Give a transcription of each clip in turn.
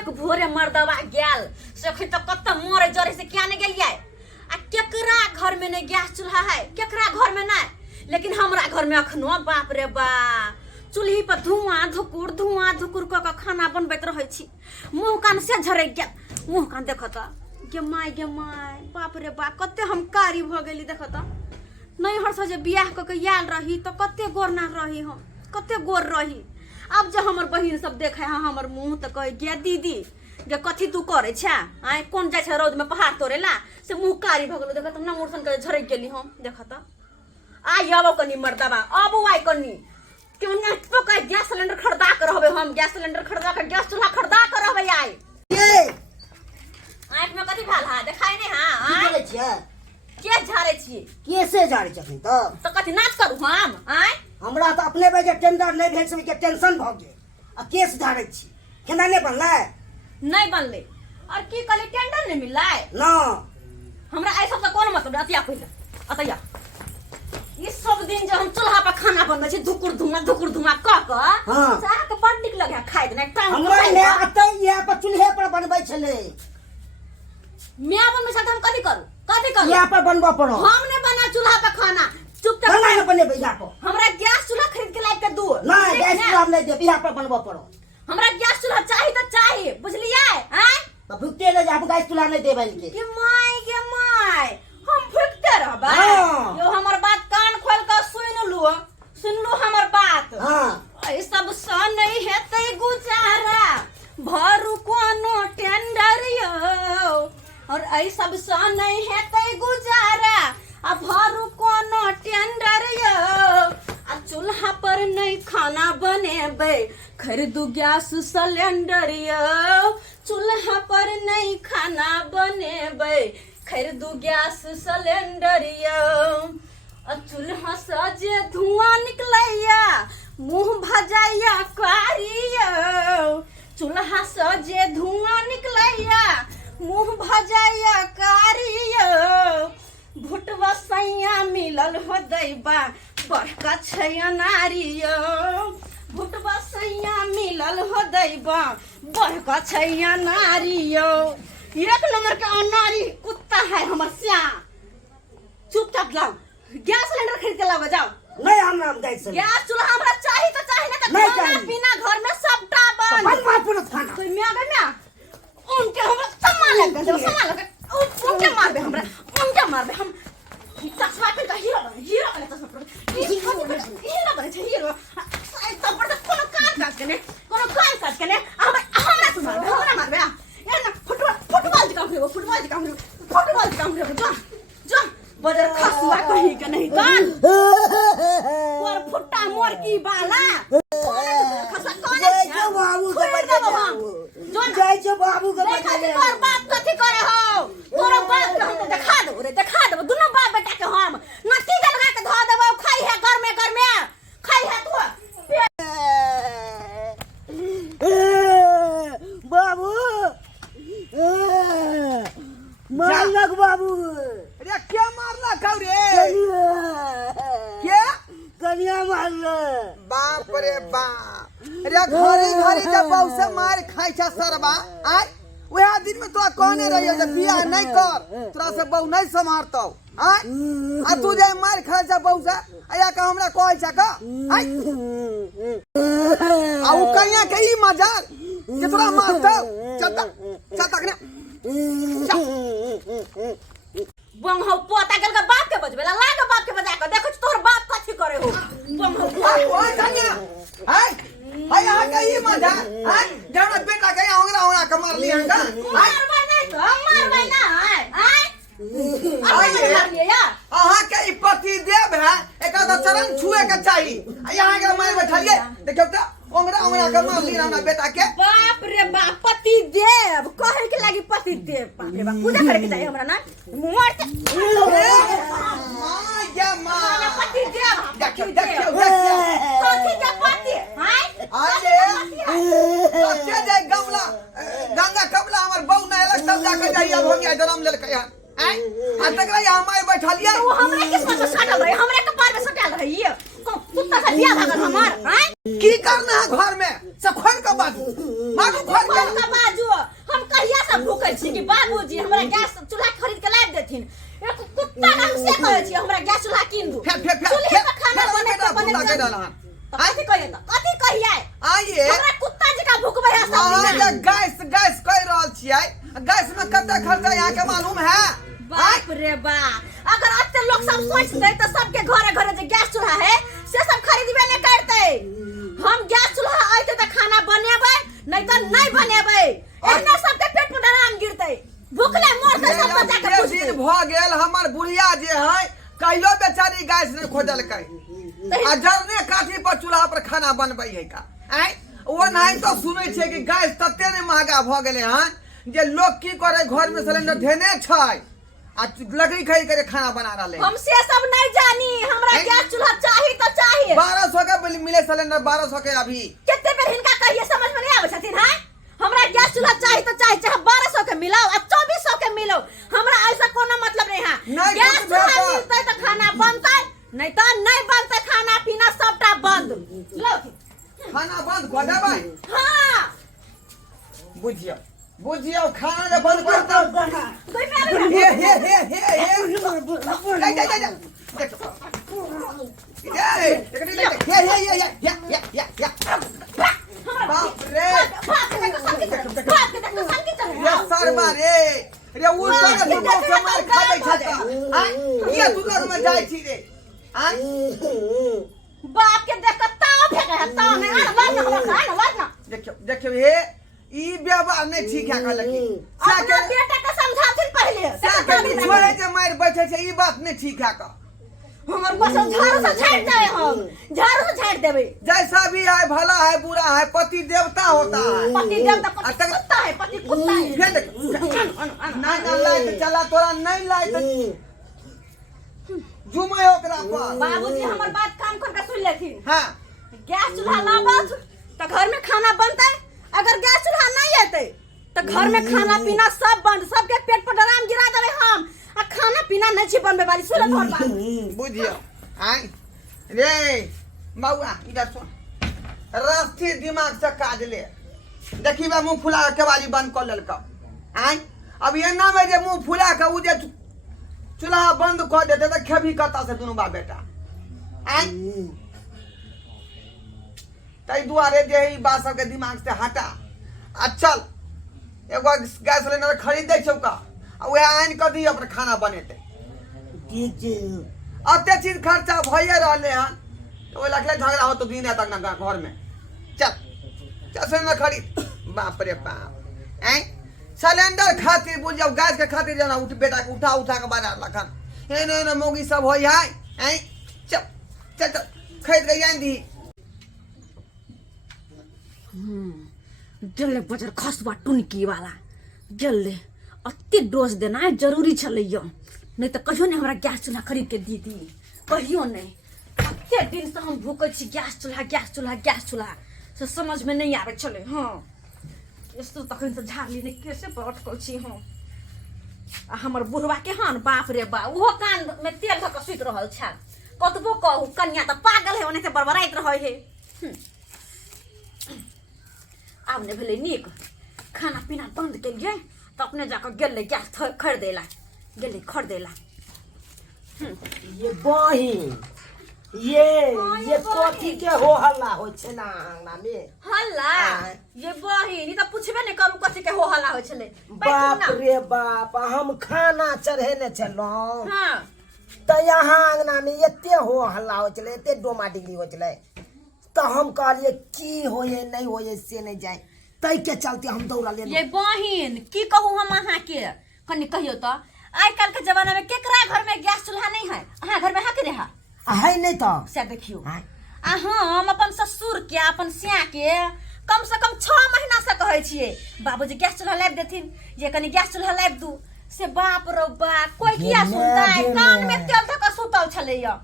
एक भोरे मर्दवा गेल सखी तो कत मोरे जरे से क्या ने गेलिए आ केकरा घर में ने गैस चूल्हा है केकरा घर में ना लेकिन हमरा घर में अखनो बाप रे बा चूल्ही पर धुआं धुकुर क खाना बनबैत रहै छी मुंह कान से झरे गेल मुंह कान देख त गे माय बाप रे बा कते हम कारी भ गेली देख त नहीं हर से बियाह क के आयल रही तो कते गोर ना रही हम कते गोर रही अब जो हमर बहिन सब देखे हाँ हमर मुंह तो कहे गे दीदी गे कथी तू करे छा आय कौन जाय छ रौद में पहाड़ तोड़ेला से मुंह कारी भ गेलो देख त ना मुरसन के झरक गेली हम देख त आय अब कनी मर्दबा अब आय कनी क्यों ना तो कह गैस सिलेंडर खरीदा कर रहबे हम गैस सिलेंडर खरीदा कर गैस चूल्हा खरीदा कर रहबे आय ये आंख में कथी भाल हा देखाई ने हां की करे छियै के झारे छी कैसे झाड़े छथिन तो कथी नाच करू हम आय हमरा तो अपने बजे टेंडर नहीं भेल से के टेंशन भ गेल आ केस झाड़े छी केना नहीं बनलै नहीं बनले और की कहले टेंडर नहीं मिललै ना हमरा ऐ सब से कोन मतलब अतिया पहिले अतिया इस सब दिन जो हम चूल्हा पर खाना बनबै छी धुकुर धुआं क हां सारा के बड़ निक लगे खाय देना टाइम हमरा ने अतै ये पर चूल्हे पर बनबै छले मैं बनबै छ हम कथी करू यहाँ पर बनबा पड़ो हम ने बना चूल्हा पे खाना चुपचाप खाना न बने यहाँ पर हमरा गैस चूल्हा खरीद के लाइक के दू नहीं गैस चूल्हा नहीं दे यहाँ पर बनबा पड़ो हमरा गैस चूल्हा चाहिए तो चाहिए बुझलिए हैं तो भुगते ले जाब गैस चूल्हा नहीं देबे के के माय हम भुगते रहबे हाँ। यो हमर बात कान खोल के सुन लो हमर बात हां ए सब स नहीं हेतै गुजारा भरू कोनो टेंडर यो और ऐ सब स नहीं हेतै गुजारा आ भरू कोनो टेंडर यो आ चूल्हा पर नहीं खाना बनेबै खरीदू गैस सिलेंडर यो चूल्हा पर नहीं खाना बनेबै खरीदू गैस सिलेंडर यो आ चूल्हा से जे धुआं निकलैया मुंह भजाइया कारियो चूल्हा से जे धुआं निकलैया मुंह भजाइया कारियो भुटवा सैया मिलल हो दैबा बड़का छैया नारियो भुटवा सैया मिलल हो दैबा बड़का छैया नारियो एक नंबर के अनारी कुत्ता है हमर श्याम चुपचाप जाओ गैस सिलेंडर खरीद के लाओ जाओ नहीं हम गैस गैस चूल्हा हमरा चाहिए तो चाहिए ना नहीं खाना चाहिए। पीना घर में सबटा बंद बनवा पड़ो खाना तो मैं उनके हमरा सामान लगे उनके मारबे हमरा उनके मारबे हम चश्मा पे का हीरो वाला चश्मा पे हीरो बने छै हीरो सब पर कोनो काम काट के ने हमरा से मारबे ए ना फुटबॉल के काम जो जो बजर खसुआ कहीं के नहीं कान और फुट्टा मोर की बाला खसा कौन है जय बाबू के जोन जय जो बाबू के देखा कि तोर बाप कथी करे हो तोरो बाप के हम देखा देबो दुनो बाप बेटा के हम नट्टी लगा के धो देबो खाई है घर में खाई है तू बाबू मारलक बाबू अरे क्या मारला खाऊ रे क्या कनिया मारल बाप रे बाप अरे घरी जब बहु से मार खाई छा सरबा आय वह दिन में तोरा कहने रहियो जब बियाह नहीं कर तोरा से बहु नहीं संभारतो आय आ तू जे मार खा छा बहु से आया का हमरा कहै छा का आय आ उ कहिया के ई मजाल के तोरा मारतो चल तक ने बम हो पोता गल के बाप के बजबेला लाग बाप के बजा के देखो तोर बाप कथी करे हो बम हो ओए कन्या आय आया का ई मजाल आय जाना बेटा के औंगरा के मार लिया का मारबै नहीं तो मारबै ना आय अहाँ के ई पति देव है एक आधा चरण छुए के चाहिए आ यहाँ के मार बैठलिए देखियो तो ओंगरा के मार लिया हमरा बेटा के बाप रे बाप पति देव कहे के लागी पति देव बाप रे बाप पूजा करे के चाहिए हमरा ना मोर मां या मां पति देव देखियो कथी के पति हाय आले सच्चे जे गंगा कमला हमर बहू ना अलग तब जाके जाइए भंगिया जन्म लेल के आय आ तक रही हमारे बैठलिए तू हमरे किस्मत में सटल रही हमरे कपार में सटल रही कुत्ता से बियाह भागल हमार हैं की करना है घर में से खोल के बाजू खोल कौन का बाजू देथिन एक कुत्ता नाम से कहै छी हमरा गैस चूल्हा कीन दू फेर चूल्हे पे खाना बने बेटा बने भूला के डाला कथी कहिए त कथी कहिए आइए हमरा कुत्ता जका भुकबै है सब अहाँ दिन जे गैस कह रहल छियै गैस में कते खर्चा यहाँ के मालूम है बाप रे बा अगर अत्ते लोग सब सोचते तो सबके घरे घरे जे गैस चूल्हा है से सब खरीदबे नहीं करते हम गैस चूल्हा आइते तो खाना बनेबै नहीं तो नहीं बनेबै एहने सबके पेट में डराम गिरते भूखले मरते सब बच्चा के ये पूछते दिन भ गेल हमर बुढ़िया जे है कहियो बेचारी गैस नहीं खोजलकै आ जरने काठी पर चूल्हा पर खाना बनबै है का आइ ओ नहीं तो सुनै छै कि गैस तते ने महंगा भ गेलै हन जे लोग की करे घर में सिलेंडर धेने छै आ लकड़ी खरीद के खाना बना रहले हम से सब नहीं जानी हमरा गैस चूल्हा चाहिए तो चाहिए 1200 के मिले सिलेंडर 1200 के अभी कितने बेर हिनका कहिए समझ में नहीं आवे छथिन हैं हमरा गैस चूल्हा चाहिए तो चाहिए चाहे 1200 के मिलाओ आ 2400 के मिलो हमरा ऐसा कोनो मतलब नहीं है नहीं, गैस कुछ चूल्हा बेटा। मिलते तो खाना बनते नहीं तो नहीं बनते खाना पीना सबटा बंद लो खाना बंद कर देबै हां बुझियो खाना जे बंद कर दो कोई में हे जा बाप रे ये सरवा रे रे उल्टा के मुंह से मार खाबै छता ये तू घर में जाई छी रे बाप के देख ताव फेंके है ताव में वाट ना देखियो हे ई व्यवहार नहीं ठीक है कहलकी अपना बेटा के समझाथिन पहले साके छोड़े जे मार बैठे छै ई बात नहीं ठीक है का हमर बस झाड़ू से झाड़ देबै हम झाड़ू से झाड़ देबै जैसा भी है भला है बुरा है पति देवता होता है पति देवता पति कुत्ता है पति कुत्ता है फिर देख नहीं लाइट चला तोरा नहीं लाइट जुमे ओकरा पर बाबूजी हमर बात काम करके सुन लेथिन हां गैस चूल्हा लाबत तो घर में खाना बनते अगर गैस चूल्हा नहीं आते तो घर में खाना पीना सब बंद सबके पेट पर डराम गिरा देबै हम आ खाना पीना नहीं छी बनबे वाली सुन तोहर बात बुझियो आई रे मौआ इधर सुन रास्ते दिमाग से काज ले देखी बा मुंह फुला के वाली बंद कर लेलक आई अब ये ना में जे मुंह फुला के उ जे चूल्हा बंद कर देते तो खेबी कता से दुनु बा बेटा आई तई दुआरे जे ई बात सब के दिमाग से हटा आ चल एगो गैस सिलेंडर खरीद दे छौका आ वे आइन क दी अपन खाना बनेते ठीक छै अते चीज खर्चा भइए रहले हन तो लगले झगड़ा हो तो दिन है तक ना घर में चल सिलेंडर खरीद बाप रे बाप ऐ सिलेंडर खातिर बुझ जाओ गैस के खातिर जना उठ बेटा के उठा के बाजार लखन एने मोगी सब होई है ऐ चल खरीद के आइन दी जल्ले बजर खसबा टुनकी वाला जल्ले अति डोज देना जरूरी छलैयो नहीं तो कहियो नहीं हमरा गैस चूल्हा खरीद के दी दी कहियो नहीं अते दिन से हम भूखे छी गैस चूल्हा से समझ में नहीं आवे चले हां इसतो तखन से झाड़ली ने कैसे पर अटकल छी हां आ हमर बुढ़वा के हन बाप रे बा ओहो कान में तेल धक सुत रहल छ कतबो कहू कन्या त पागल है ओने से बरबराइत रहै है आब ने भेलै नीक खाना पीना बंद केलिए तो अपने जाकर गेलै गैस खरीदेला ये बहिन ये कथी के हो हल्ला होय छै ना अंगना में हल्ला ये बहिन ई त पूछबे नहीं करू कथी के हो हल्ला होय छले बाप रे बाप हम खाना चढ़ेने छलौ हां त यहाँ अंगना में एते हो हल्ला होय छले एते डोमा डिग्री होय छले तो हम कहलिए की होये नहीं होये से नहीं जाए तई के चलते हम दौड़ा ले ये बहिन की कहूँ हम अहाँ के कनी कहियो तो आइ काल के जमाना में केकरा घर में गैस चूल्हा नहीं है अहाँ घर में है कि रहा है नहीं तो से देखियो आ हम अपन ससुर के अपन सिया के कम से कम 6 महीना से कहै छियै बाबूजी गैस चूल्हा लाइब देथिन ये कनी गैस चूल्हा लाइब दू से बाप रो बा कोई किया सुनता है कान में तेल धक सुतल छलैया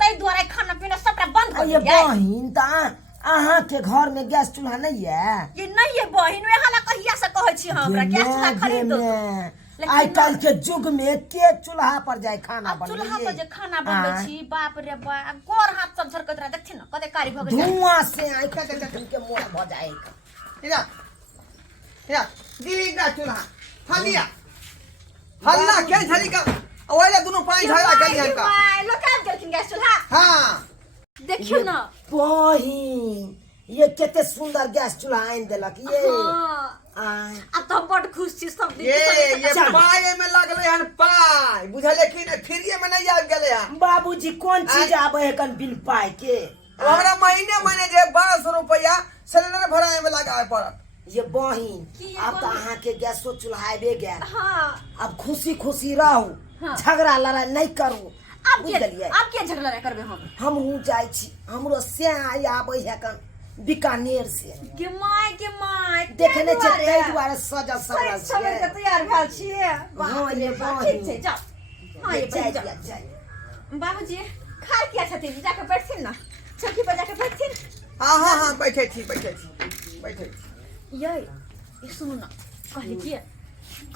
तै द्वारा खाना पीना सबटा बंद कर दिया ये बहिन ता अहाँ के घर में गैस चूल्हा नहीं है ये नहीं है बहिन वे हाला कहिया से कहै छी हमरा गैस चूल्हा खरीद दो आई काल के युग में के चूल्हा पर जाए खाना बनबे चूल्हा पर जे खाना बनबै छी बाप रे बा गोर हाथ सब झरकत रह देखथिन न कते कारी भ गेल धुआं से आई के मोर भ जाए या दीगा चूल्हा हलिया हल्ला के झरी का ओले दोनों पानी झगड़ा कर लिया का लोग काम करथिन गैस चूल्हा हां देखियो ना बहिन ये केते सुंदर गैस चूल्हा आइन देलक ये हाँ आय अब तो बड़ खुश छी सब दिन ये पाए में लगले हन पाय बुझले कि नहीं फ्रीए में नहीं आ गेले हन बाबूजी कौन चीज आबे है कन बिन पाए के हमरा महीने जे 1200 रुपया सिलेंडर भराए में लगाए पड़त ये बहिन की अब तो अहाँ के गैसो चूल्हा आबे गया हाँ अब खुशी खुशी रहू हाँ। झगड़ा लड़ाई नहीं करू अब के झगड़ा रे करबे हम हूँ जाय छी हमरो से आई आबे है कन बीकानेर से के माय देखने छै तै दुआरे सजल सवरल सब के तैयार भेल छिए हाँ, ये बहिन। ठीक छै जाओ हां ये जाय बहिन जाय बाबूजी खार किया छथिन जाके बैठथिन ना चौकी पर जाके बैठथिन हां बैठे छी ये सुनो ना कहली कि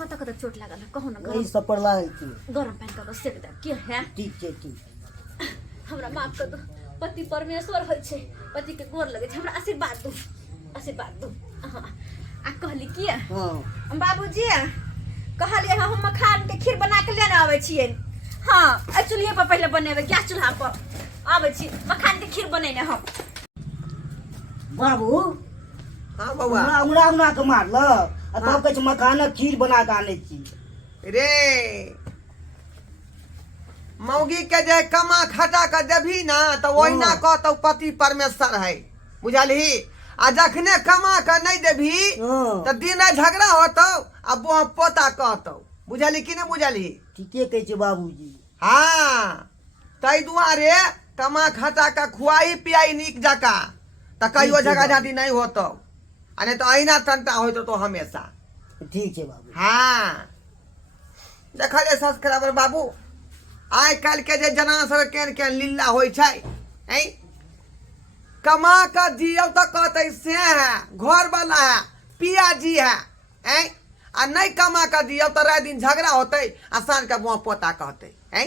कता चोट लागल है कहू ना यही सब पर लागल छी गरम पानी का सेक दे के है ठीक छै ठीक हमरा माफ कर दो पति परमेश्वर होइ छै पति के गोर लगे छै हमरा आशीर्वाद दो हाँ। आ कहली कि हां बाबूजी कहलिए हम मखान के खीर बना के लेने आवे छिए हाँ ए चूल्हे पर पहले बनेबे गैस चूल्हा पर आवे छी मखान के खीर बनेने हम बाबू हां बउआ हमरा के मारल आ तब कहै छै मखानक खीर बना के आनै छी रे मौगी के जे कमा खटा के देबी ना तो ओहिना कहतौ पति परमेश्वर है बुझलही आ जखने कमा के नहीं देबी हाँ। तो दिन रात झगड़ा होतौ आ बुआ पोता कहतौ बुझली कि नहीं बुझली ठीके कहै छै बाबूजी हाँ तै दुआरे कमा खटा के खुआई पियाई नीक जका तो कहियो झगड़ा झाटी नहीं होतौ आ नहीं तो अहिना तंटा होतो तो हमेशा ठीक छै बाबू हाँ देखलिए सब्सक्राइबर बाबू आइ काल्हि के जे जना सब केन लीला होइ छै ऐ कमा के दियौ तो कहते से है घर वाला है पिया जी है ऐ आ नहीं कमा के दियौ तो रात दिन झगड़ा होते आ शान के बुआ पोता कहते ऐ